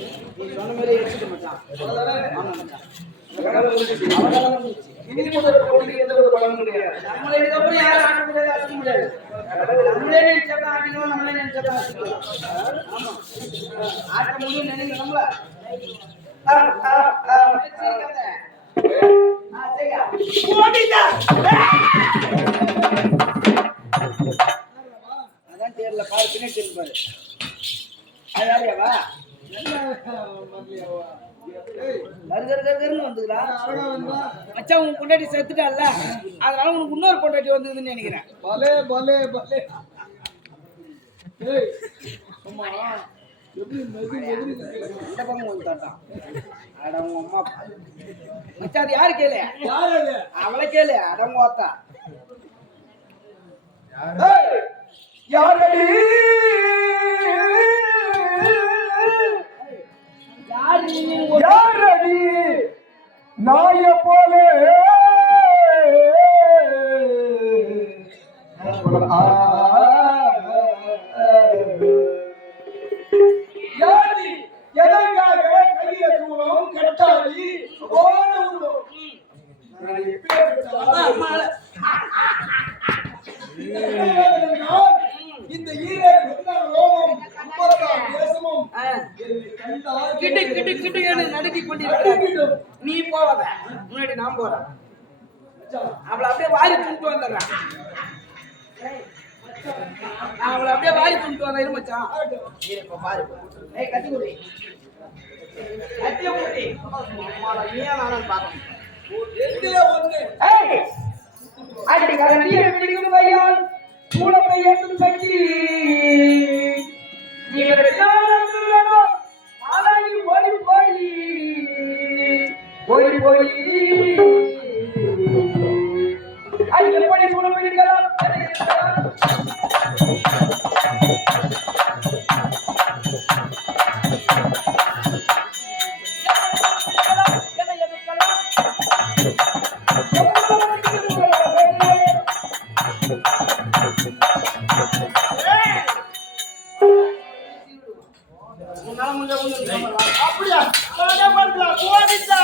நீ சொன்ன மாதிரி எடுத்துக்க மச்சான். ஆமா மச்சான். இனி முதல் போட்டிக்கு எந்த ஒரு பலனும் கிடையாது. நம்மளே இதுக்கப்புறம் யாரும் ஆட்ட முடியாது, அடிக்க முடியாது. நம்மளே நினைச்சா ஆடினோம், நம்மளே நினைச்சா ஆடிக்கலாம். ஆமா, ஆட்ட முடியும் நினைங்க நம்மள. அதான் தேர்ல பாரு, பின்னாடி தெரியும் பாரு. அது யாரையாவா மச்சான் உன் பொண்டாட்டி செத்துட்டால, அதனால உனக்கு இன்னொரு பொண்டாட்டி வந்ததுன்னு நினைக்கிறேன். பலே பலே பலே இந்த பக்கம் வந்து தாட்டான். அட உங்க அம்மா மச்சான், அது யாரு கேளு, அவளை கேளு. அடங்க ஓத்தா யாரடி யாரடி நாய போலே யாரி எதற்காக கையில தூரம் கட்டாரி இந்த நடுக்கி கொண்டிருக்க நீ போவத முன்னாடி நான் போறேன். அவளை அப்படியே வாரி துண்டு வந்துடுறேன். அவளை அப்படியே வாரி துண்டு வந்த மச்சான். இப்ப பாரு, கத்தி குடி கத்திய குடி நீயா நானும் பாக்கணும். ஓடி போய் அது எப்படி சூழ பிடிக்கலாம். அப்படியா போடிச்சா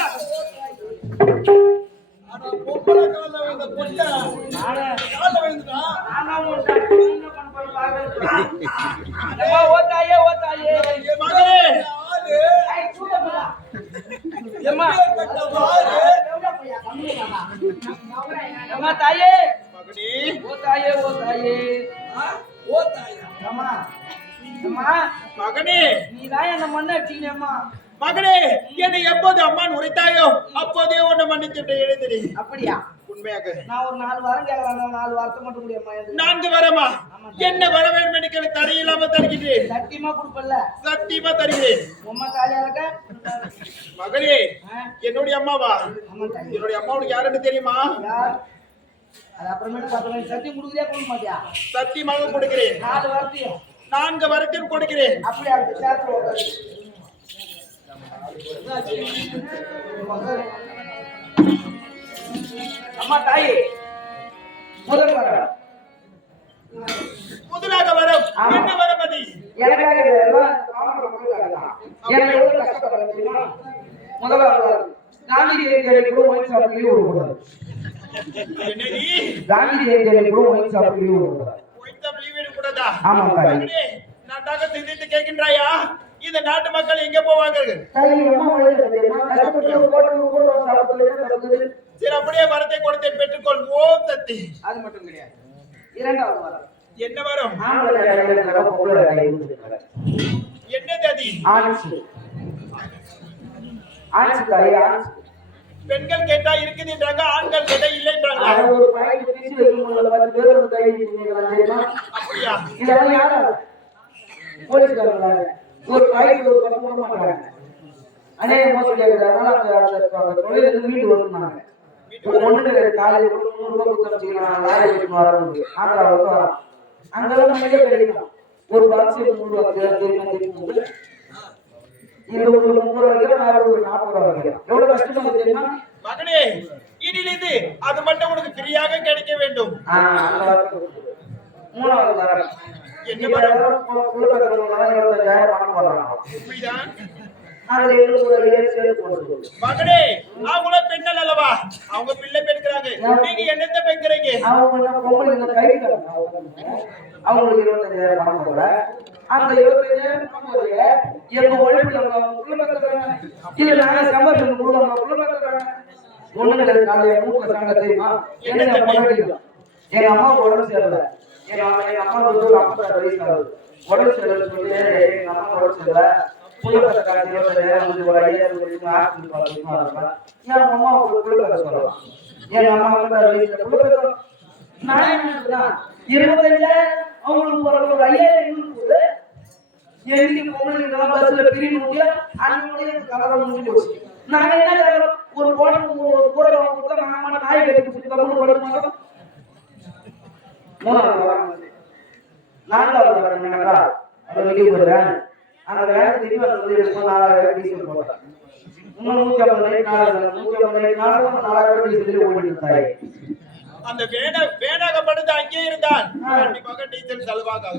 ஓத்தாயே ஓத்தாயே தாயே ஓத்தாயே ஓத்தாயே மகனே, நீதான் என்ன மண்ண அடிச்சீங்கம்மா. மகனே, என்னை எப்போது அம்மான் உரைத்தாயோ அப்போதே உன்னை மன்னித்து எழுதினே. அப்படியா? உண்மையாக நான் ஒரு 4 வாரம் கேட்கலாம். 4 வாரத்தை மட்டும் முடியுமா? 4 வாரமா? என்ன வர வேண்டும் என்று தடையில்லாம தருகிறேன். சத்தியமா கொடுப்பல்ல? சத்தியமா தருகிறேன். உம்மா காலியா இருக்க மகனே, என்னுடைய அம்மாவா? என்னுடைய அம்மாவுக்கு யாருன்னு தெரியுமா? அது அப்புறமேட்டு பார்த்தோம். சத்தியம் கொடுக்குறியா கொடுக்க மாட்டியா? சத்தியமாக கொடுக்கிறேன். 4 வாரத்தையும் 4 வாரத்தையும் கொடுக்கிறேன். அப்படியா? அம்மா தாயே, முதலாக வரம் என்ன வரம் அது? முதலாவது வரம் காந்தி ஜெயந்தியை கூட ஒயின் ஷாப் லீவ் விடக்கூடாது. காந்தி ஜெயந்தியை கூட ஒயின் ஷாப் லீவ் விடக்கூடாது. ஒயின் ஷாப் லீவ் விடக்கூடாதா? ஆமா தாயே. நாட்டாக திண்டிட்டு கேட்கின்றாயா? இந்த நாட்டு மக்கள் எங்க போவாங்க? சரி, அப்படியே வரத்தை கொடுத்து பெற்றுக்கொள். ஓம் சக்தி. அது மட்டும் கிடையாது. 2வது வரம் என்ன வரும்? என்னது அது? பெண்கள் கேட்டா இருக்குதுன்றாங்க, ஆண்கள் கேட்டா இல்லைன்றாங்க. அப்படியா? ஒரு காய்க்கு ஒரு பக்கம் போட மாட்டாங்க. அநேக மோசடி வீடு வருவாங்க. ஒன்று காலையில் 100 ரூபாய் கொடுத்துருச்சுக்கலாம். ஆந்திராவுக்கு வரோம். அங்கெல்லாம் நம்மளே கிடைக்கும். ஒரு பாக்ஸ் 100 ரூபாய். இது ஒரு 30 ரூபாய் வைக்கிறோம், நான் ஒரு 40 ரூபாய் வைக்கிறேன். எவ்வளவு கஷ்டமா தெரியுமா மகனே? இதிலிருந்து அது மட்டும் உனக்கு ஃப்ரீயாக கிடைக்க வேண்டும். 3வது வரம் என்ன மேடம்? உண்மைதான். மகனே, அவங்கள பெண்ணல் அல்லவா? அவங்க பிள்ளை பெற்கிறாங்க, நீங்க என்னத்த பெற்கிறீங்க? அவங்களுக்கு 25,000 பணம் போல அந்த 25,000 பணம் போல எங்க உழைப்புல இல்ல நாங்க சம்பாதிச்சு கொடுவாங்க ஒண்ணுங்க காலையில மூக்க சாங்க தெரியுமா? எங்க அம்மாவுக்கு உடம்பு சரியில்லை. எங்க அம்மாவுக்கு ஒரு 56 வயசு ஆகுது. உடம்பு சரியில்லை சொல்லி எங்க அம்மா உடம்பு சரியில்லை புள்ளப்பட்ட காசு 25,000 ஒரு 5,000 ஹாஸ்பிட்டல் என் அம்மாவுக்கு புள்ளப்பட்ட சொல்லலாம். எங்க அம்மா 56 வயசுல புள்ளப்பட்ட நான் என்ன 25,000 அவங்களுக்கு ஒரு 5,000 எங்க பொங்கலுக்கு பஸ்ல பிரிவு முடிய அன்னைக்கு கலரம் முடிஞ்சு போச்சு. நாங்க என்ன கலரம் ஒரு போட கொடுத்தா நாங்க நாய் கட்டி கொடுத்து போட மாட்டோம். நான்காவது வரணும்னா அது வெளியே போடுறேன். அந்த வேலை திரும்பி வந்து 4,000 டீசல் போட்டேன். இன்னும் 150 4,000 டீசல் ஓடிட்டாரு. அந்த வேணாகப்படுது அங்கே இருந்தால் கண்டிப்பாக டீசல் செலவாகாது.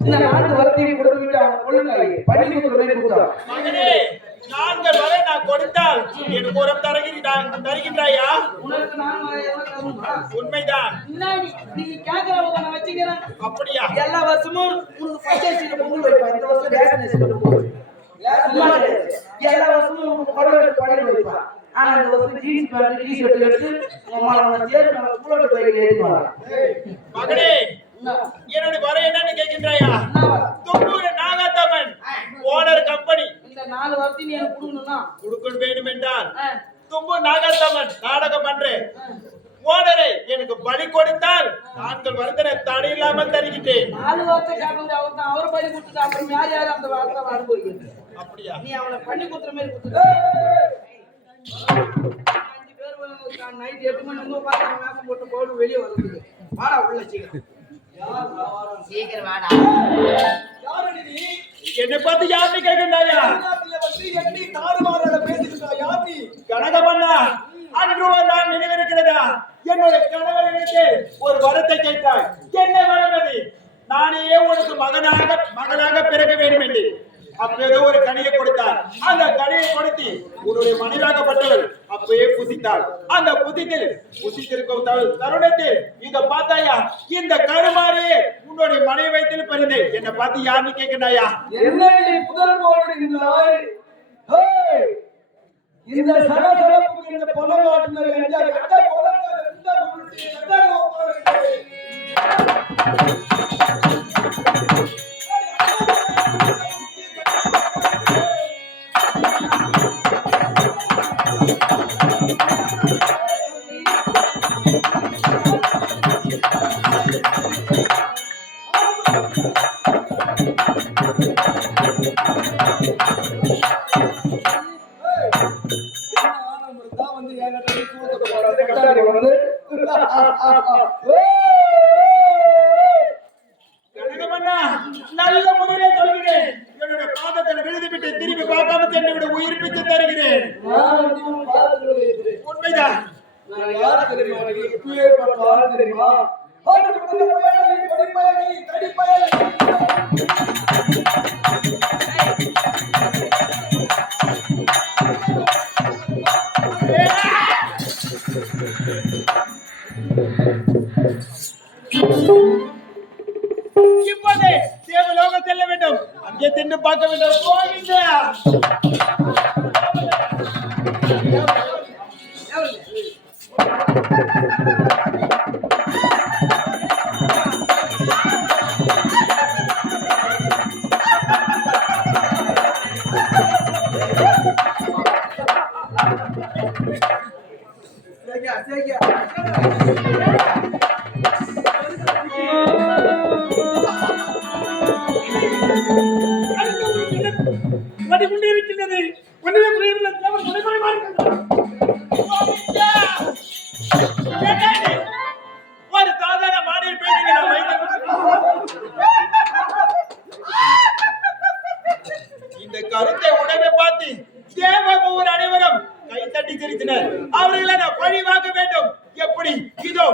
இந்த 4 வரத்தையும் கொடுத்துட்டு அவன் ஒழுங்காகி பள்ளிக்கூடமே கொடுத்தான். மகனே, 4 வரை நான் கொடுத்தால் எனக்கு ஒரு தருகின்றாயா? உனக்கு நான் உண்மைதான். நீ கேட்கறவங்க நான் வச்சுக்கிறேன். அப்படியா? எல்லா வருஷமும் உனக்கு பச்சரிசியில பொங்கல் வைப்பான். இந்த வருஷம் ரேஷன் பொங்கல் எல்லா வருஷமும் உனக்கு படம் வைப்பான். ஆனா இந்த வருஷம் ஜீன்ஸ் பேண்ட் டி-ஷர்ட் எடுத்து உங்க சேர்ந்து நம்ம கூலோட பைக் ஏறிடுவாங்க. மகனே, என்னோட வர என்னன்னு கேட்கின்றாயா? தும்பூர் நாகாத்தம்மன் ஓனர் கம்பெனி இந்த 4 வருஷம் நீ எனக்கு கொடுக்கணும்னா கொடுக்க வேண்டும் என்றால் தும்பூர் நாகாத்தம்மன் நாடகம் பண்றேன் ஓனரை எனக்கு பலி கொடுத்தால் 4 வருடத்தை தடை இல்லாமல் தருகின்றேன். 4 வருஷம் கேட்கறது அவர் பலி கொடுத்துட்டு அப்புறம் யார் அந்த வார்த்தை அனுபவிக்கிறது? அப்படியா? நீ அவனை பண்ணி கொடுத்துற மாதிரி கொடுத்துட்டு 5 பேர் நைட் 8 மணி வந்து பார்த்து மேசம் போட்டு போடு வெளியே வருது. வாடா உள்ள சீக்கிரம் வாடா. என்னை பார்த்து யாரு கேட்கின்றாயா? எப்படி தாறுமாறாக பேசிட்டு யாரு? கனகமன்னா, அன்று நான் நினைவிருக்கிறதா? என்னோட கணவரிடத்தை ஒரு வரத்தை கேட்டாய். என்ன வரம் அது? நானே உனக்கு மகனாக பிறக்க வேண்டும் என்று அப்பேதோ ஒரு கனியை கொடுத்தார். அந்த கனியை கொடுத்து உன்னுடைய மனைவியாகப்பட்டவள் அப்பயே புசித்தாள். அந்த புசித்திருக்கும் தருணத்தில் இத பார்த்தாயா? இந்த கருமாறே உன்னுடைய மனைவி வயிற்றில் பிறந்தேன். என்னை பார்த்து யாருன்னு கேட்கிறாயா? என்ன புதல் போடுகிறாய்? இந்த சடசடப்புக்கு இந்த பொலம் ஆட்டுனர் என்ற கட்ட பொலங்கள் இந்த முருட்டி கனகமன்னா, நல்ல முறையிலே சொல்கிறேன். என்னுடைய பாதத்தில் விழுதுவிட்டு திரும்பி பார்க்காம சென்று விட உயிர் பிச்சு தருகிறேன். உண்மைதான். நான் யார் தெரியுமா? எப்பேற்பட்ட ஆள் தெரியுமா? இப்போதே தேவலோகம் செல்ல வேண்டும். அங்கே தின்னு பார்க்க வேண்டும். போகின்றா ஒரு சாதாரண மாநில இந்த கருத்தை உடனே பார்த்து தேவ அனைவரும் கை தட்டி சிரித்தனர். அவர்களை நான் பழி வாங்க வேண்டும். எப்படி? இதோ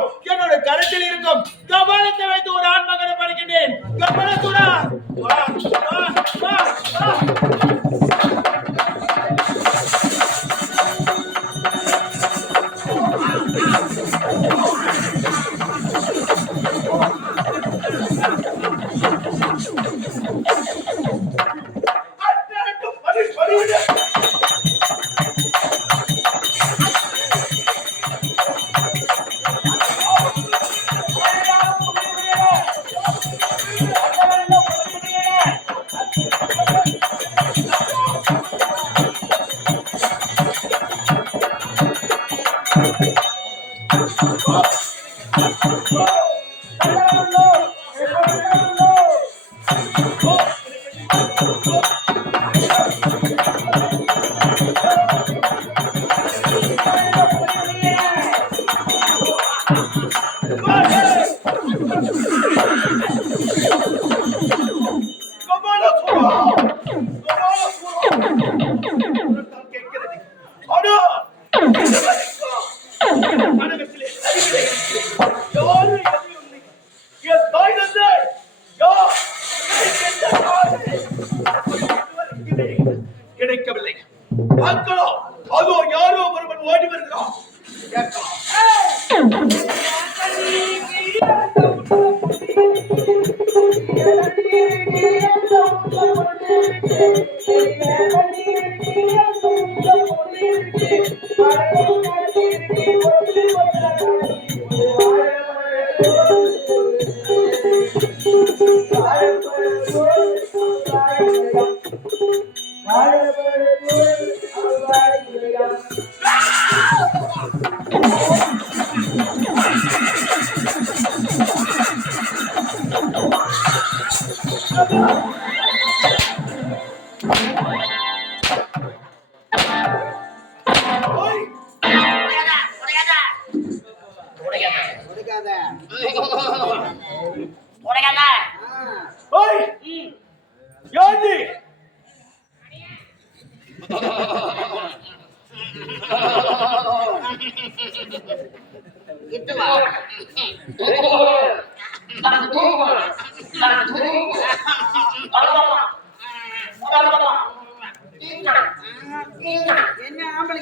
என்ன ஆம்பளை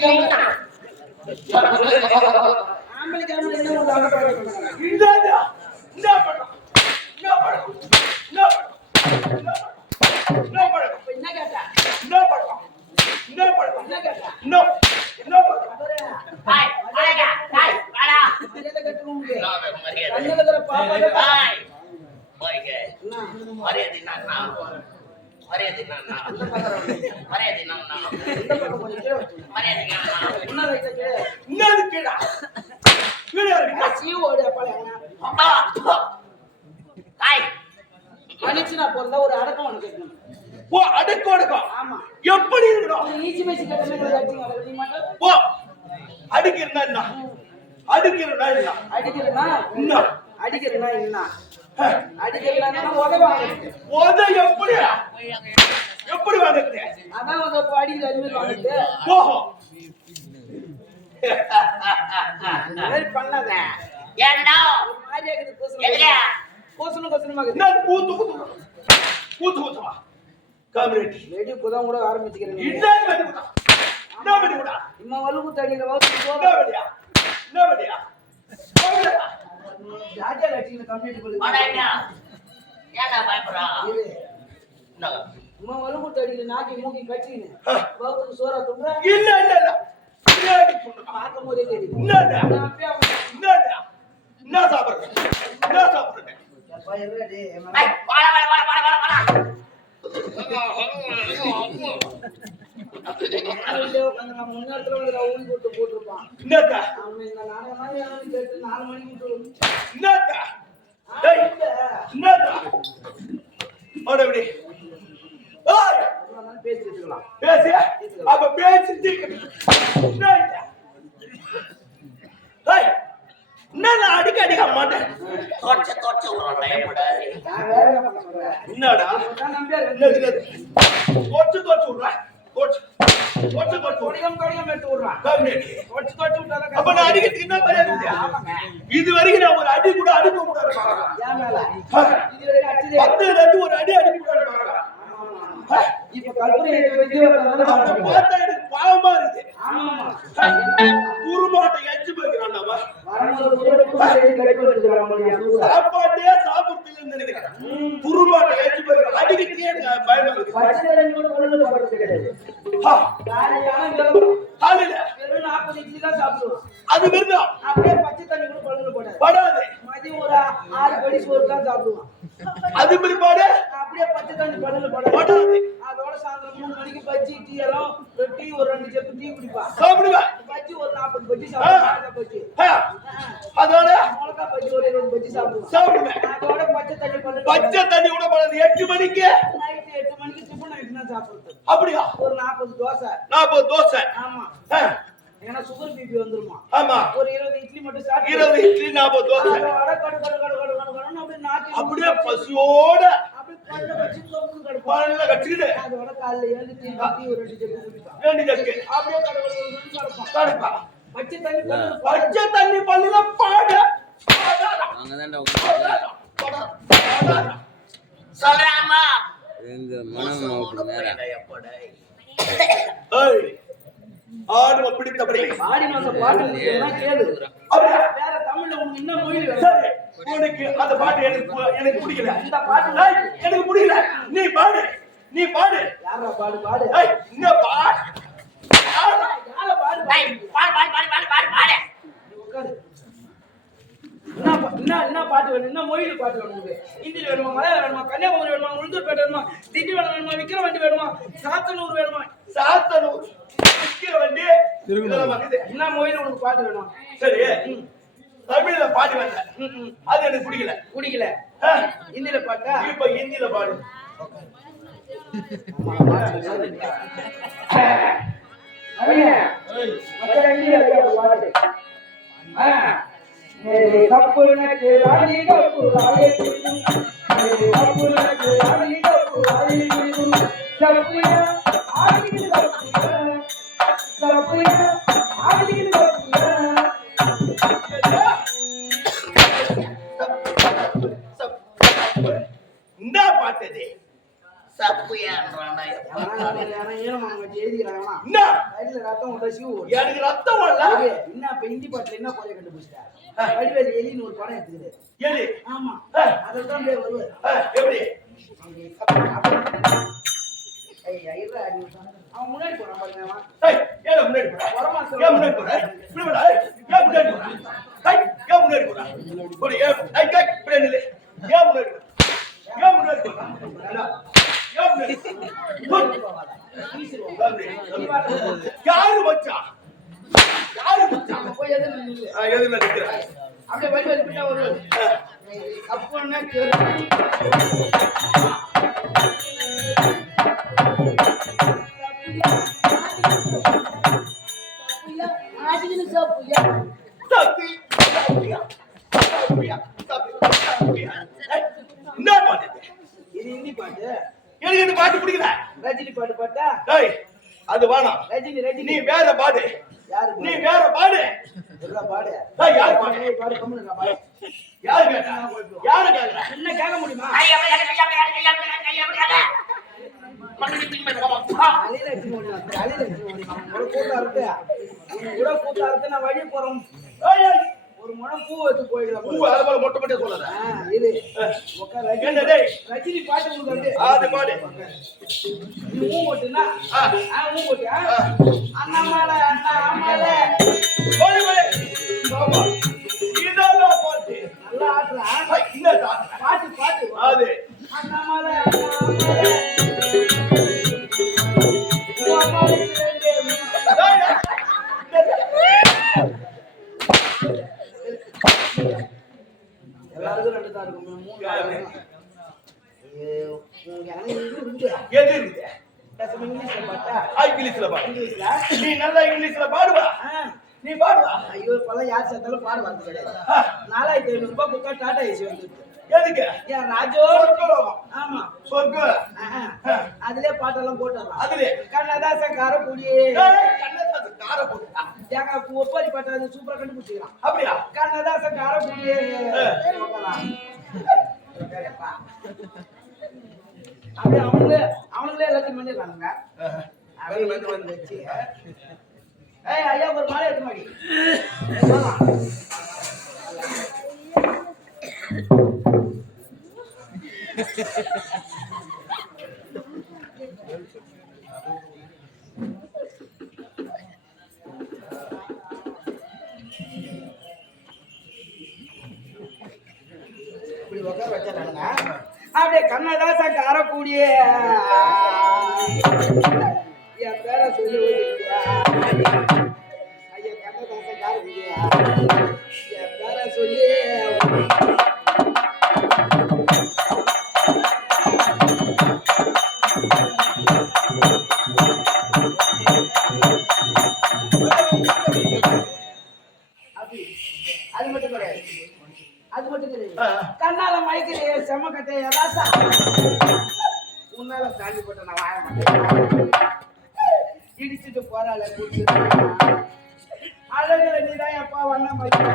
மனுஷனா பொருந்தா ஒரு அடக்கம் உனக்கு இருக்கணும். ஓ அடக்கம் ஆமா. எப்படி இருக்கணும்? ஈச்சி மேய்ச்சி கட்டணும் ஓ அடிக்கிறனா என்ன? அடிக்கிறனா என்ன? அடிக்கிறனா என்ன? அடிக்கிறனா என்ன? அடிக்கிறனா உதவாங்க. உத எப்படி வாங்குறது? அதான் உங்க பாடியில அடிமை வாங்குது. ஓஹோ வேற பண்ணாத. ஏண்டா மாதிரியா இருக்குது கோசம். எதுல கோசனமா இருக்குது. நான் கூத்துவா காமிரேட் ரெடி புதன் கூட ஆரம்பிச்சுக்கிறேன். இன்னும் வெடிடா இம்மா வலுக்கு தடியில வாத்து என்ன வெடியா ராஜா லட்சுமி கம்ப்ளீட் பண்ணு. வாடா ஏண்டா பயப்படுறா இம்மா வலுக்கு தடியில நாக்கி மூக்கி கட்டினு வாத்துக்கு சோறா துண்ற. இல்ல பின்னாடி சொன்னா பார்க்கும் போதே தெரியும். என்ன சாப்பிடுறேன் அப்பா எறடே ஏய் வாடா முன்னேரத்துல வந்து ஊழி போட்டு போட்டிருப்பான். என்னடா அவன் இந்த நாடகம் யாரும் கேட்டு 4 மணிக்கு என்னடா டேய் என்னடா ஓடடி ஓய் பேசிட்டு இருக்கலாம். பேசி அப்ப பேசிட்டு என்னடா டேய் என்ன அடிக்க மாட்டேன் தோச்சு உறடா எப்பட நான் வேற என்ன பண்ண சொல்றேன்? என்னடா நான் நம்பியா என்னது தோச்சு விடுறா தோச்சு தொடிகம் எடுத்து விடுறான். காமிரேட் தொடிச்சு விட்டாதான் அப்ப நான் அடிக்கிறதுக்கு என்ன மரியாதை? ஆமாங்க. இது வரைக்கும் நான் ஒரு அடி கூட அடிக்க கூடாது ஏன் மேல இது வரைக்கும் அடிச்சதே 10ல இருந்து ஒரு அடி அடிக்க கூடாது இப்ப கல்பனை பார்த்தா எனக்கு பாவமா இருக்கு. ஆமா குருமாட்டை எச்சு போய்க்கிறான் சாப்பாட்டே சாப்பிட்டு நினைக்கிறேன். குருமாட்டை எச்சு போய்க்கிறான் அடிக்கிறதுக்கே எனக்கு பயமா இருக்கு. காலையில 40 இட்லி தான் சாப்பிடுவோம். அது விருதம் அப்படியே பச்சை தண்ணி கூட பழுது போடாது. படாது. மதியம் ஒரு 6 படி சோறு தான் சாப்பிடுவோம். அது பிற்பாடு அப்படியே பச்சை தண்ணி பழுது போடாது. படாது. அதோட சாயந்தரம் 3 மணிக்கு பஜ்ஜி டீ எல்லாம் டீ ஒரு 2 செப்பு டீ குடிப்பா. சாப்பிடுவேன். பஜ்ஜி ஒரு 40 பஜ்ஜி சாப்பிடுவோம். பஜ்ஜி அதோட மிளகா பஜ்ஜி ஒரு 20 பஜ்ஜி சாப்பிடுவோம். சாப்பிடுவேன். அதோட பச்சை தண்ணி பழுது பச்சை தண்ணி கூட படாது. 8 மணிக்கு நைட் 8 மணிக்கு டிஃபன் ஐட்டம் தான் சாப்பிடுறது. அப்படியா? ஒரு 40 தோசை. 40 தோசை. ஆமா. ஏன்னா சுகர் பிபி வந்துருமா. ஆமா. ஒரு 20 இட்லி மட்டும் சாப்பிட்டு 20 இட்லி 40 தோசை. அதோட கடு அப்படியே நாக்கி அப்படியே பசியோட அப்படியே பல்ல வச்சு தொங்கு கிடப்பா. பல்ல கட்டிக்கிட்டு அதோட காலையில எழுந்து டீ ஒரு 2 ஜக்கு குடிப்பா. 2 ஜக்கு அப்படியே கடப்பா. பச்சை தண்ணி பச்சை தண்ணி பல்லுல பாடு. சொல்றாமா எங்க மனம் எப்பட ஏய் ஆடுவ பிடித்தபடி ஆடின அந்த பாட்டு நீ என்ன கேளு. அப்படியா? வேற தமிழ்ல உனக்கு என்ன மொழி வேணும்? சரி, உனக்கு அந்த பாட்டு எனக்கு பிடிக்கல. இந்த பாட்டு ஏய், எனக்கு பிடிக்கல. நீ பாடு. யாரா பாடு? ஏய், இங்க பாடு. யார பாடு? டேய், பாடு பாடு பாடு பாடு பாடு பாடு. உட்காரு. என்ன பாட்டு வேணும்? என்ன மொழியில பாட்டு வேணும் உங்களுக்கு? ஹிந்தில வேணுமா, மலையாளம் வேணுமா, கன்னியாகுமரி வேணுமா, உளுந்தூர்பேட்டை வேணுமா, திண்டிவனம் வேணுமா, விக்கிரவாண்டி வேணுமா, சாத்தனூர் வேணுமா? சாத்தனூர் விக்கிற வண்டி இதெல்லாம் இருக்குது. என்ன மொழியில உனக்கு பாட்டு வேணும்? சரி, தமிழ்ல பாட்டு வரல. அது எனக்கு பிடிக்கல. பிடிக்கல. ஹிந்தில பாட்டா? இப்ப ஹிந்தில பாடு. मेरे सपने के रानी का पुराने मेरे सपने के रानी का पुराने सपना आगे सपना आगे என்ன பாட்டு இது? சப்புயான்றான்டா. எனக்கு ரத்தம் வரல. என்ன ஹிந்தி பாட்டுல என்ன குறைய கண்டுபிடிச்சிட்டா? வடிவேலு எலின்னு ஒரு படம் எடுத்துக்குது. எலி. ஆமா, அதுதான் அப்படியே வருவாரு. எப்படி? அவன் முன்னாடி போறான் பாருங்க. அவன். ஏய், ஏன் முன்னாடி போற? ஏன் முன்னாடி போற? இப்படி போடா. ஏன் முன்னாடி போற? ஏன் முன்னாடி போற? போடு. ஏய், இப்படி நில்லு. ஏன் முன்னாடி போற? ஏன் முன்னாடி போற? ஏன் முன்னாடி யாரு மச்சான்? போய் எதுல நில்லு. எதுல நிக்கிறேன்? அப்படியே வடிவேலு பின்னா வருவாரு. அப்பன்னா கேளு. என்ன பாட்டு இது ஹிந்தி பாட்டு. எனக்கு இந்த பாட்டு பிடிக்கல. ரஜினி பாட்டு பாட்டா? ஏய், அது வேணாம். ரஜினி நீ வேற பாடு. யாரு? நீ வேற பாடு. என்ன பாடு? ஏய், யார் பாடு? பாடு கம்முனு பாடு. யாரு கேட்டா? யாரு கேக்குறா? என்ன கேட்க முடியுமா? ஐயா ஐயா ஐயா ஐயா ஐயா ஐயா. மண்ணி பின் பண்ணு போமா. அலையில அடிச்சு ஓடினா. அலையில அடிச்சு ஓடினா. ஒரு கூட்டா இருக்கு. கூட கூட்டா இருக்கு. நான் வழி போறோம். ஏய், ஒரு முழம் பூ வச்சு போயிடலாம். பூ அது போல மொட்டை மொட்டை சொல்லாத. இரு. உட்கார். என்ன டேய்? ரஜினி பாட்டு உங்களுக்கு வந்து. அது பாடு. நீ ஊ ஓட்டுனா? ஊ ஓட்டு. அண்ணாமலை அண்ணாமலை. போய் போய். பாபா. இதெல்லாம் பாட்டு. நல்லா ஆடுறா. இந்த பாட்டு பாட்டு. அது. அண்ணாமலை அண்ணாமலை. அண்ணாமலை எல்லாருக்கும் ரெண்டு தான் இருக்கும். மூணு எது இருக்குது? இங்கிலீஷ்ல பாட்டா? இங்கிலீஷ்ல பாடு. இங்கிலீஷ்ல நீ நல்லா இங்கிலீஷ்ல பாடுவா. நீ பாடுவா. ஐயோ இப்பெல்லாம் யார் சேர்த்தாலும் பாட வரது கிடையாது. 4500 ரூபாய் கொடுத்தா டாடா ஏசி வந்துருக்கு. எதுக்கு? ஏன் ராஜோ? சொர்க்கலோகம். ஆமா, சொர்க்கம். அதுலயே பாட்டெல்லாம் போட்டுடலாம். அதுல கண்ணதாசன் காரக்குடி. கண்ணதாசன் கார போட்டா. ஏங்க ஒப்பாரி பாட்டு அது சூப்பரா கண்டுபிடிச்சிக்கலாம். அப்படியா? கண்ணதாசன் காரக்குடி. அப்படியே அவனுங்களே எல்லாத்தையும் பண்ணிடுறாங்க. அப்படியே வந்து வச்சு ஏய் ஐயா ஒரு மாலை எடுத்து மாடி. இப்படி உட்கார வச்சாங்க. அப்படியே கண்ணதாசன் காரக்கூடிய என் பேரை சொல்லி ஐயா கண்ணதாசன் காரக்கூடிய என் பேரை சொல்லி அது மட்டும் கிடையாது. அது மட்டும் கிடையாது. கண்ணால மயக்கிற செம்ம கட்டைய ராசா உன்னால தாண்டி போட்ட நான் வாழ மாட்டேன். இடிச்சுட்டு போறாள அழகுல நீதான் அப்பா வண்ண மயக்கிற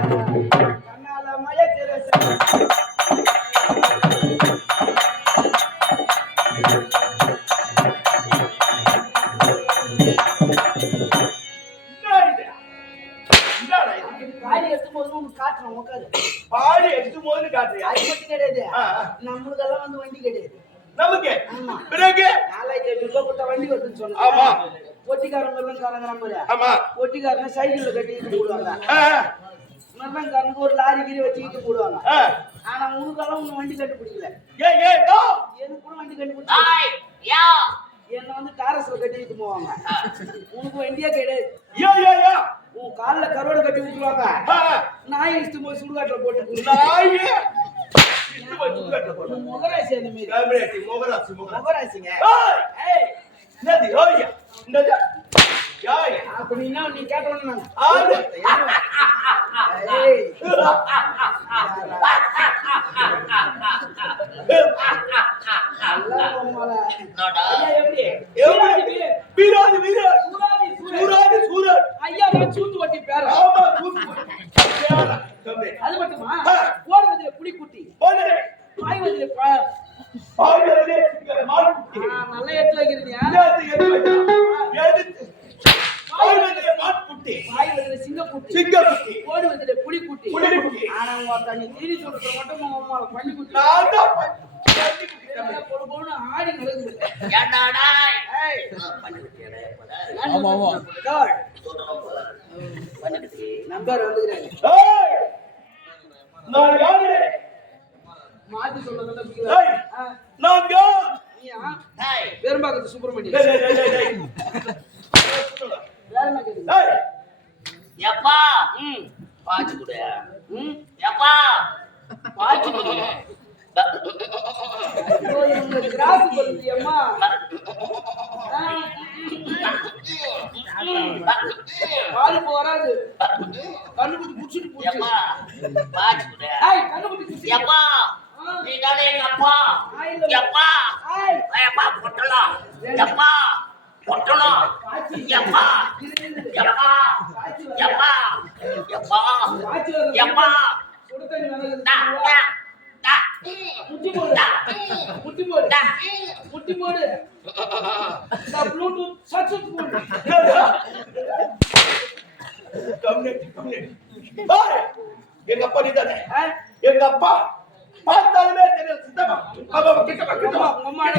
கண்ணால மயக்கிற காட்டுறியா? அது மட்டும் கிடையாது. ஆ. நம்மளுக்கெல்லாம் வந்து வண்டி கிடையாது. நமக்கு ஆமா. பிறகு 4500 ரூபாய் கொடுத்தா வண்டி வருதுன்னு சொன்னாங்க. ஆமா. ஒட்டிக்காரங்க எல்லாம் காரங்க நம்ம. ஆமா. ஒட்டிக்காரங்க சைக்கிள்ல கட்டிட்டு போடுவாங்க. ஆ. மரங்காரங்க ஒரு லாரி கீரி வச்சுக்கிட்டு போடுவாங்க. ஆ. ஆனா உனக்கெல்லாம் ஒண்ணு வண்டி கட்டு பிடிக்கல. ஏய் நோ. எனக்கு கூட வண்டி கட்டு பிடிக்கல. ஏய் யா என்ன வந்து டாரஸ்ல கட்டிட்டு போவாங்க. உனக்கு வண்டியே கிடையாது. யா உன் கால்ல கரோடு கட்டி விட்டுருவாங்க. ஆ. நாய் இழுத்து போய் சுடுகாட்டுல போட்டு நாய் இது வந்து கட்ட போற முகராசி அந்த மாதிரி. காமெடி மோகராசி முகராசிங்க. ஏய் ஏய் என்னது ஓய்யா என்னது யாய் அப்படின்னா நீ கேட்டவன நான் ஆளு ஏய் அல்லாஹ் உம்மல நோடா ஐயா எப்படி வீராதி சூராதி சூரன் ஐயா நான் சூத்து வட்டி பேர ஆமா பேரா தம்பி அது மட்டுமா ஆ. ஓடுவதிலே புலி குட்டி போடு பாய்வதிலே பாய்வதிலே மாடு குட்டி நல்லா எடுத்து வைக்கிறீங்க என்னது எடுத்து பாய்வதிலே மாடு குட்டி பாய்வதிலே சிங்கக்குட்டி சிங்கக்குட்டி ஓடுவதிலே புலி குட்டி புலி குட்டி ஆனா உங்க தண்ணி தீனி சொல்றது மட்டும் உங்க பண்ணி குட்டி நான் தான் பண்ணி குட்டி பொறு பொறுன்னு ஆடி நடக்குது ஏண்டாடா ஏய் பண்ணிட்டேடே ஆமா ஆமா கார் பண்ணிட்டே நம்பர் வந்துறாங்க ஏய் நான் யாரு மாத்தி சொல்றதெல்லாம் ஏய் புரியல நான் யார் நீயா ஏய் பெரும்பாக்கத்து சுப்பிரமணியன் டேய் வேற என்ன கேக்குது ஏய் எப்பா ம் பாச்சு குடு ம் எப்பா பாச்சு ஐயோ இவங்க கிராஸ் பண்ணுது அம்மா பால் போறாது கண்ணுக்குட்டி புடிச்சிட்டு போச்சு எப்பா பாச்சு குடு ஏய் கண்ணுக்குட்டி புடிச்சு எப்பா நீ தானே எங்க அப்பா எப்பா ஏய் எப்பா பொட்டலாம் எப்பா பொட்டலாம் எப்பா எப்பா எப்பா எப்பா பாச்சு எப்பா சுடு தண்ணி வந்து டா டா டா முட்டி போடு முட்டி போடு முட்டி போடு இந்த ப்ளூடூத் சக்சஸ் போடு கம்னே ஏய் எங்க அப்பா நீதானே ஆ எங்க அப்பா பார்த்தாலுமே தெரியும் சித்தமா பாபா கிட்டமா உங்க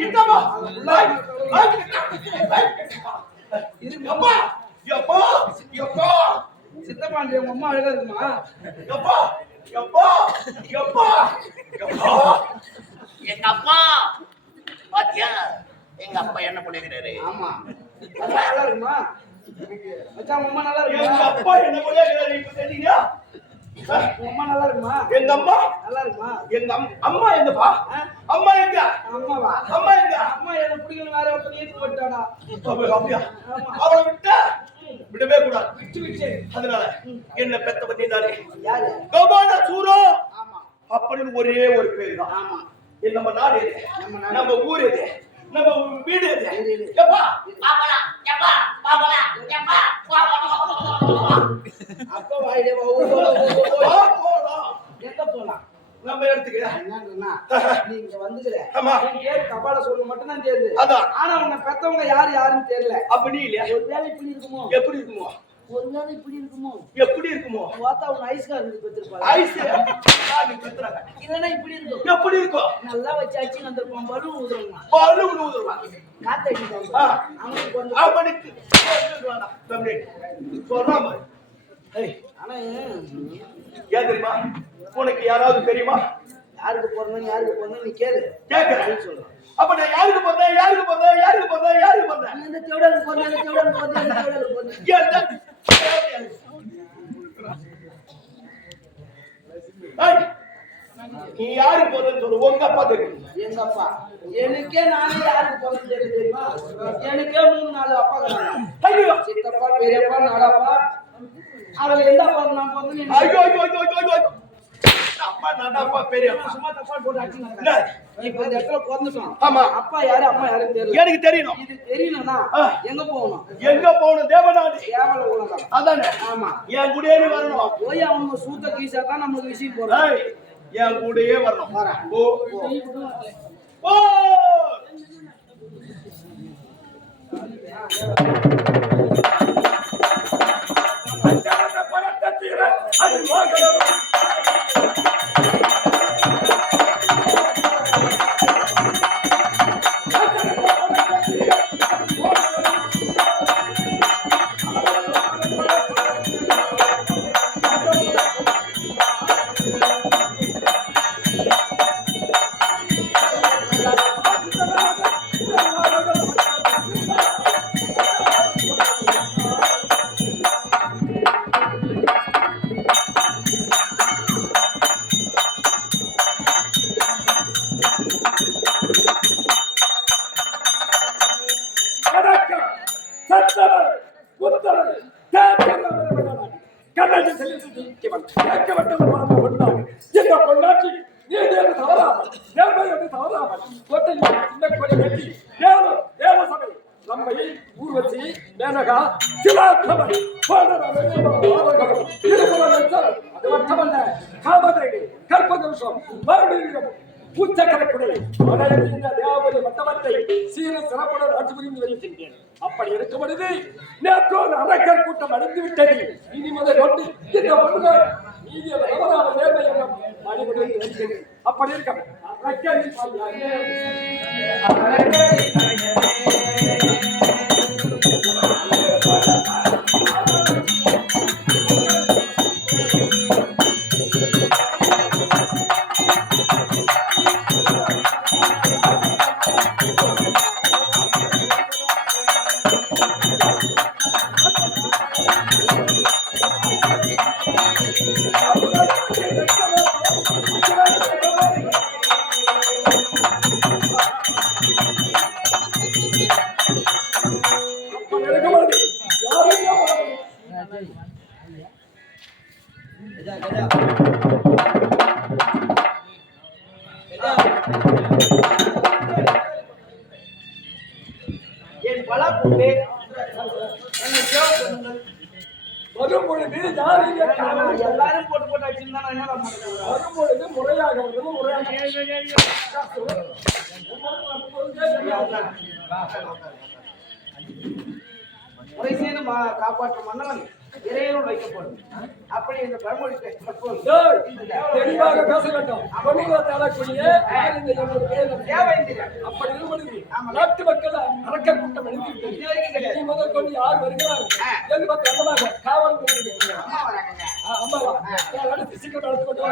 கிட்டமா இது அப்பா யப்பா யப்பா சித்தப்பாண்டி உங்க அம்மா அழகா இருக்குமா யப்பா யப்பா யப்பா யப்பா எங்க அப்பா பாத்தியா எங்க அப்பா என்ன பண்ணிக்கிறாரு ஆமா அதான் நல்லா இருக்குமா மச்சான் உங்க அம்மா நல்லா எங்க இருக்குமா அப்பா என்ன போல இப்ப தெரியுமா உங்க அம்மா நல்லா இருக்குமா எங்க அம்மா நல்லா இருக்குமா எங்க அம்மா எங்கப்பா அம்மா எங்க அம்மாவா அம்மா எங்க அம்மா எனக்கு பிடிக்கல வேற ஒருத்தர் ஏத்து போட்டாடா அப்படியா அவளை விட்டா விடவே கூடாது விட்டு அதனால என்ன பெத்த பத்தி தானே யாரு கோபால சூரோ ஆமா அப்படின்னு ஒரே ஒரு பேர் தான் ஆமா இது நம்ம நாடு எது நம்ம ஊர் எது நம்ம வீடு எது எப்பா பாப்பலா எப்பா பாப்பலா எப்பா பாப்பலா அப்பா வாயிலே வா போலாம் எங்க போலாம் நம்ம இடத்துக்கு என்னன்னா நீங்க வந்துக்கல ஆமா. என் பேரு கபால சொல்ல மட்டும் தான் தெரியுது அதான் ஆனா உன்னை பெத்தவங்க யாருன்னு தெரியல அப்படி இல்லையா ஒருவேளை இப்படி இருக்குமோ எப்படி இருக்குமோ ஒருவேளை இப்படி இருக்குமோ எப்படி இருக்குமோ பார்த்தா உன் ஐஸ்காரனுக்கு பெற்றிருப்பாங்க ஐஸ் யாரு கத்துறாங்க இல்லைன்னா இப்படி இருக்கும் எப்படி இருக்கும் நல்லா வச்சு அடிச்சு வந்திருப்பான் பலூன் ஊதுறவங்க பாலு ஊதுவாங்க காத்தடிப்பாங்க ஆ. அவனுக்கு வந்து அவனுக்கு சொல்றாம ஆனா ஏன் தெரியுமா உனக்கு யாராவது தெரியுமா யாருக்கு பிறந்தேன்னு நீ கேளு கேட்கிறேன் சொல்றேன் அப்ப நான் யாருக்கு பிறந்தேன் யாருக்கு பிறந்தேன் யாருக்கு பிறந்தேன் யாருக்கு பிறந்தேன் இந்த தேவடலுக்கு பிறந்தேன் தேவடலுக்கு பிறந்தேன் தேவடலுக்கு பிறந்தேன் ஏய், நீ யாரு போறன்னு சொல்லு உங்க அப்பா தெரியும் எங்க அப்பா எனக்கே நானே யாருக்கு பிறந்தேன்னு தெரியுமா எனக்கே 3-4 அப்பா கிடையாது ஐயோ சித்தப்பா பெரியப்பா நாடப்பா அதுல எந்த அப்பா நான் பிறந்தேன்னு ஐயோ ஐயோ ஐயோ ஐயோ ஐயோ அப்பா நாடாப்பா பெரிய அப்பா சும்மா தப்பா போட்டு அடிச்சுங்க இல்ல, இப்ப இந்த இடத்துல பிறந்துட்டோம் ஆமா. அப்பா யாரு அம்மா யாரும் தெரியல எனக்கு தெரியணும் இது தெரியணும்னா ஆ. எங்க போகணும் எங்க போகணும் தேவநாடு கேவல உலகம் அதானே ஆமா என் கூடயே நீ வரணும் போய் அவனுங்க சூத்த கீசா தான் நம்மளுக்கு விஷயம் போறோம் ஏய், என் கூடயே வரணும் வரேன். போ போ அது கேட்க வெட்டது பார்த்து கொண்டாங்க எங்க பொண்டாட்சி நீ தேவ தவறாமல் தேவை என்று தவறாமல் கொட்டையில் சின்ன கொடி கட்டி தேவசபை நம்மை ஊர்வசி மேனகா சிலாக்கமணி அது மட்டுமல்ல காமதேவி கல்பதோஷம் மறுபடியும் பூச்சக்கரக்குடை இந்த தேவபதி மண்டபத்தை சீர சிறப்புடன் ஆட்சி புரிந்து வருகின்றேன். அப்படி இருக்கும் பொழுது நேற்று ஒரு அரக்கர் கூட்டம் அடைந்து விட்டது. இனி முதல் கொண்டு இந்த பொருள்கள் நீதியை தவறாம நேர்மை எண்ணம் அடிபடுவது வருகிறது. அப்படி இருக்க என் பலா போட்டு வரும்பொழுது எல்லாரும் போட்டு போட்டு வச்சிருந்தா நான் என்ன பண்ணுறது? வரும்பொழுது முறையாக வருவது முறையாக முறை செய்து காப்பாற்றும் மன்னவன் இறைவனும் வைக்கப்படும். அப்படி இந்த பழமொழி தெளிவாக பேச வேண்டும். அப்படி இருப்பது நாட்டு மக்கள் அரக்க கூட்டம் எழுந்திருக்கிறது. முதல் கொண்டு யார் வருகிறார்கள் என்று பார்த்து காவல் அம்மாவா அடுத்து சீக்கிரம் நடத்து கொண்டு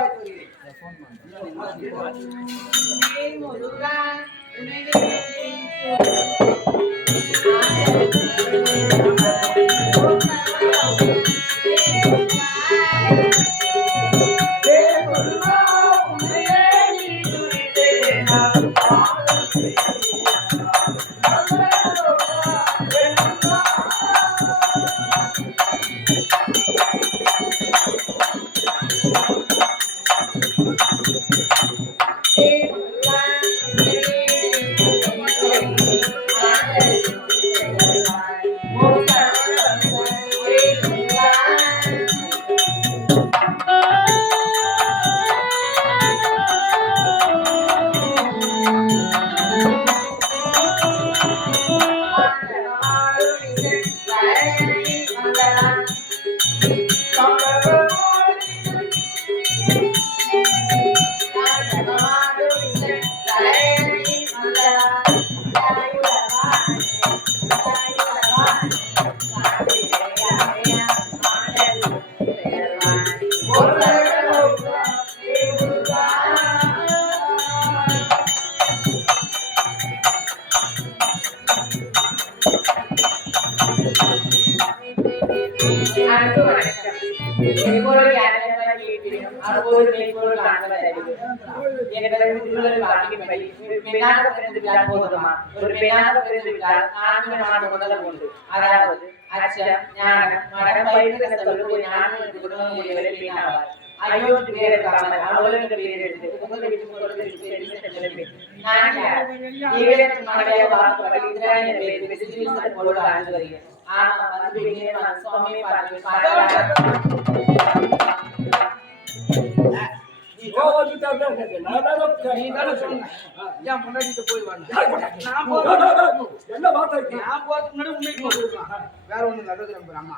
வேற ஒண்ணு நடக்குது. அம்மா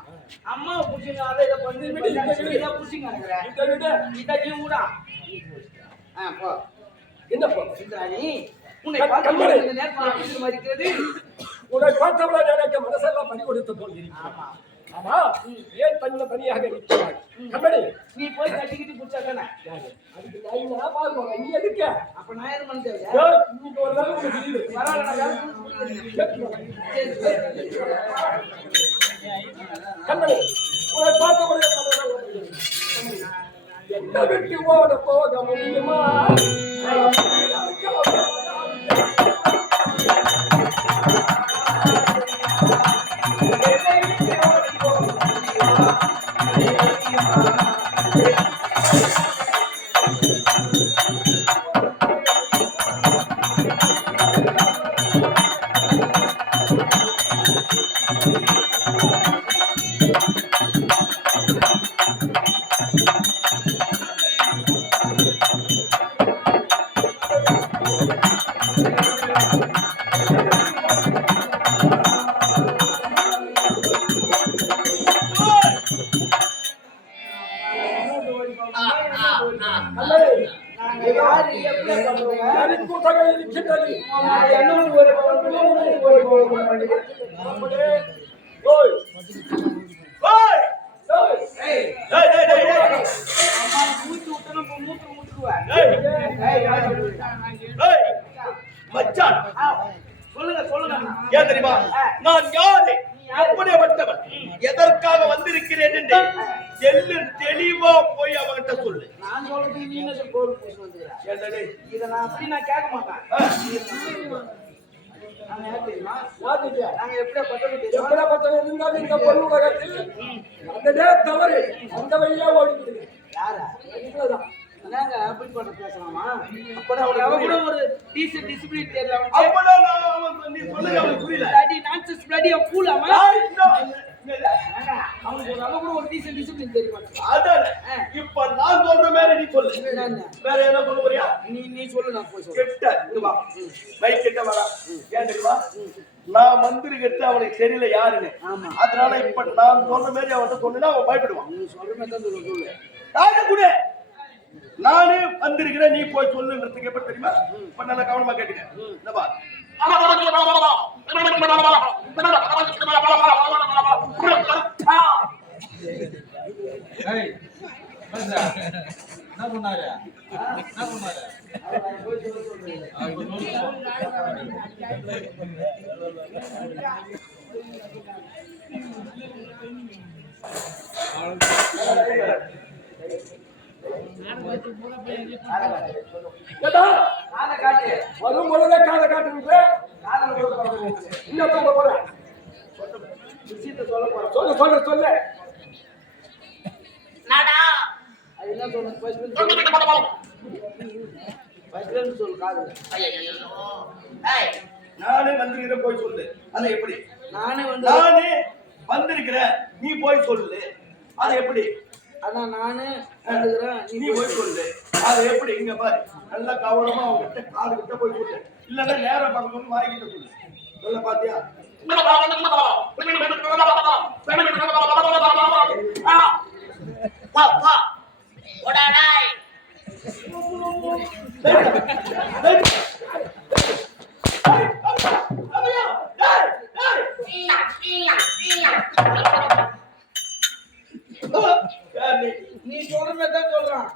அம்மா புடிச்சிங்க இதை பண்ணி புடிச்சிங்க உன்னை பார்த்தவள எனக்கு மனசெல்லாம் பறி கொடுத்து போகிறேன். ஆமா ஏன் தனியாக இருக்கிறாய் கம்பெனி நீ போய் கட்டிக்கிட்டு புடிச்சாதானே அதுக்கு நான் பாருங்க நீ எதுக்க அப்ப நான் என்ன பண்றேன் நீ ஒரு நாள் தெரியுது வரால கம்பெனி உன்னை பார்த்தவள என்ன விட்டு ஓட போக முடியுமா Thank you. அல்லது நாங்க யாரு எப்படி சொல்றோங்க கூட்டமே இருக்கின்றது. என்ன ஒரு அப்படியே ஓய் ஓய் ஓய் டேய் டேய் டேய் டேய் அம்மா மூச்சு விட்டா மூச்சு மூச்சுடுவேன் ஏய் மச்சான் சொல்லுங்க சொல்லுங்க ஏன் தெரியுமா நான் யாரு எப்படிப்பட்டவன் எதற்காக வந்திருக்கிறேன் என்று தெளிவா போய் அவன்கிட்ட சொல்லு. நான் சொல்றதுக்கு நீங்க கோல் பூசி வந்துக்கிறேன் ஏன்டா டேய் இத நான் அப்படி நான் கேட்க மாட்டேன் நாங்க யார் தெரியுமா யாத்தியா நாங்க எப்படிப்பட்டது தெரியுமா எப்படிப்பட்டது இருந்தாலும் இந்த பொண்ணு உலகத்தில் அந்த தவறு அந்த வழியா ஓடிவிடுது. யாரா இவ்வளவுதான். நாங்க அப்படி பண்ண பேசலாமா அப்பதான் அவன் கூட ஒரு டீசன்ட் டிசிப்ளின் தெரியல அவன் அப்பதான் நான் அவன் நீ சொல்லுங்க அவனுக்கு புரியல. டாடி நான்சென்ஸ் ப்ளடி கூல் அவன் ஏய், இல்ல. அவனுக்கு நம்ம கூட ஒரு டீசன்ட் டிசிப்ளின் தெரிய மாட்டேங்குது அதான் இப்ப நான் சொல்ற மாதிரி நீ சொல்லு. என்ன வேற என்ன சொல்ல போறியா? நீ சொல்லு நான் போய் சொல்றேன் கிட்ட இங்க வா. மைக் கிட்ட வரா. ஏன் தெரியுமா? நான் வந்திருக்கிறது அவனுக்கு தெரியல யாருன்னு. ஆமா. அதனால இப்ப நான் சொல்ற மாதிரி அவன்கிட்ட சொன்னா அவன் பயப்படுவான். நீ சொல்ற மாதிரி தான் சொல்லு யாரு கூட நானே வந்திருக்கிறேன் நீ போய் சொல்லுன்றதுக்கு எப்படி தெரியுமா? இப்ப நல்லா கவனமா கேட்டுக்க. இந்த பா என்ன பண்ணாரு ஏடா காலை காட்டு வரும் பொழுதே காலை காட்டுறது காலை போட்டு இன்னும் சொல்ல போறேன். விஷயத்தை சொல்ல போறேன் சொல்லு சொல்லு சொல்லு. நாடா அது என்ன சொல்லு ஃபர்ஸ்ட் சொல்லு காதுல ஐயோ ஏய் நானே வந்திருக்கிறேன் போய் சொல்லு. அது எப்படி? நானே வந்து நானே வந்திருக்கிறேன் நீ போய் சொல்லு. அது எப்படி? அதான் நானே வந்துக்கிறேன் நீ போய் சொல்லு. அது எப்படி? இங்க பாரு நல்லா கவனமா அவங்ககிட்ட காது கிட்ட போய் சொல்லு. இல்லன்னா நேரா பார்க்கணும் வாய்கிட்ட சொல்லு. சொல்ல பாத்தியா? வா வா ஓடாடாய் நீ சொல்ற மாதிரி தான் சொல்றான்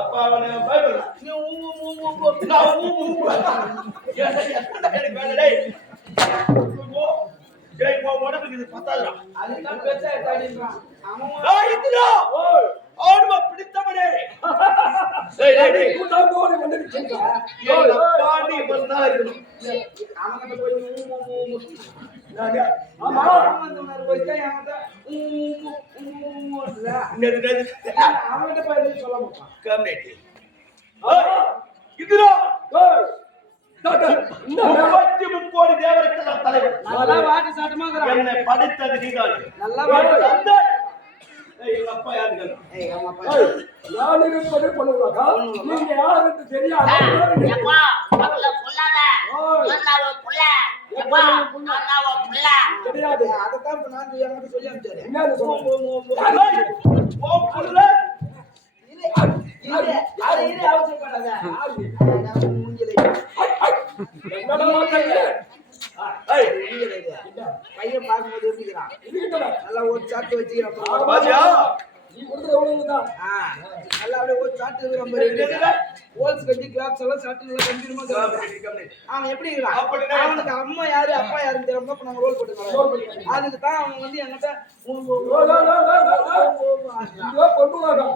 அப்பா அவனை பயப்படுறான். நீ நான் எனக்கு வேலை டேய். டேய் போ உடம்புக்கு இது பத்தாதுடா. அதுதான் பெருசா தாடின்றான் அவன் டேய் இதுடா. ஓய் ஆடுமா பிடித்தவனே. டேய் டேய் டேய். கூட்டம் போல வந்திருக்கின்றான். ஏய் பாடி பண்ணா இருக்கணும். அவன்கிட்ட போய் நானே ஆமா அவன் போயிட்டா அவன்கிட்ட நெது அவன்கிட்ட போய் எதுவும் சொல்ல மாட்டான் கம்னேட்டி. ஓய் இதுடா. ஏய் டாக்டர் இந்த 33 கோடி தேவருக்கு நான் தலைவன். நல்லா வாட்டி சாட்டமாங்கறான் என்னை படைத்தது நீதான். நல்லா என் வாட்டி தந்தை. ஏய் எங்க அப்பா யாருங்க? ஏய் அவன் அப்பா ஏய் நான் இருப்பது பொண்ணுலகா நீங்க யாருக்கு தெரியாது. எப்பா அவள புள்ளாத நானாவ புள்ள எப்பா நானாவ புள்ள தெரியாது. அதத்தான் இப்ப நான் என்கிட்ட சொல்லி அனுப்பிச்சாரு என்ன சொல்லுங்க. ஓ புள்ள. யாரு இரு அவசரப்படாத மூஞ்சில என்னடா மாட்டீங்க. ஏய் மூஞ்சில பையன் பார்க்கும்போது எப்படிக்கிறான் இருக்கடா. நல்லா ஒரு சாட்டு வச்சுக்கிறான் பாத்தியா? நீ கொடுக்குற உணவுதான். நல்லா அப்படியே ஒரு சாட்டு ரொம்ப ஹோல்ஸ் கட்டி கிளாப்ஸ் எல்லாம் சாட்டு நல்லா கண்டினியூமா அவன் எப்படி இருக்கிறான் அப்படின்னா அவனுக்கு அம்மா யாரு அப்பா யாருன்னு தெரியாம இப்ப நாங்க ரோல் போட்டுக்கிறோம் அதுக்கு தான் அவன் வந்து என்கிட்ட ஐயோ பொண்ணுலகா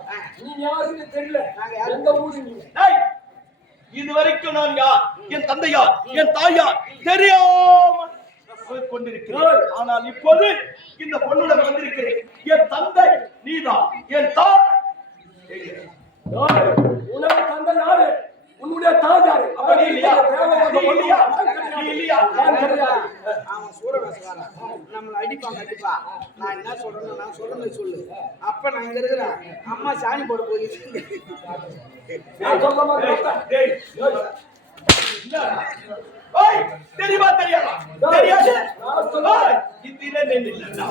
நீங்க யாருன்னு தெரியல. நாங்க யாரு எந்த ஊரு நீங்க? ஏய் இது வரைக்கும் நான் யார், என் தந்தை யார், என் தாய் யார் தெரியாமல் போய் கொண்டிருக்கிறேன். ஆனால் இப்போது இந்த பொண்ணுடன் வந்திருக்கிறேன். என் தந்தை நீதான், என் தாய் ஏய், உனக்கு தந்தை யாரு? உன்னுடைய தாய் யாரு? அப்ப நீ இல்லையா? தேவலோக நீ இல்லையா? மன்னன் நீ இல்லையா? நான் கிடையாது. அவன் சூரவேசக்காரன் நம்மளை அடிப்பான் கண்டிப்பா. நான் என்ன சொல்றேன்னு நான் சொல்றேன்னு சொல்லு. அப்ப நான் இங்க இருக்கிறேன். அம்மா சாணி போட போயிடுச்சு. நான் சொல்ற மாதிரி கேட்டா. டேய், ஓய், தெரியுமா தெரியாதா? தெரியாது. ஓய், இதிலே நில்லுடா.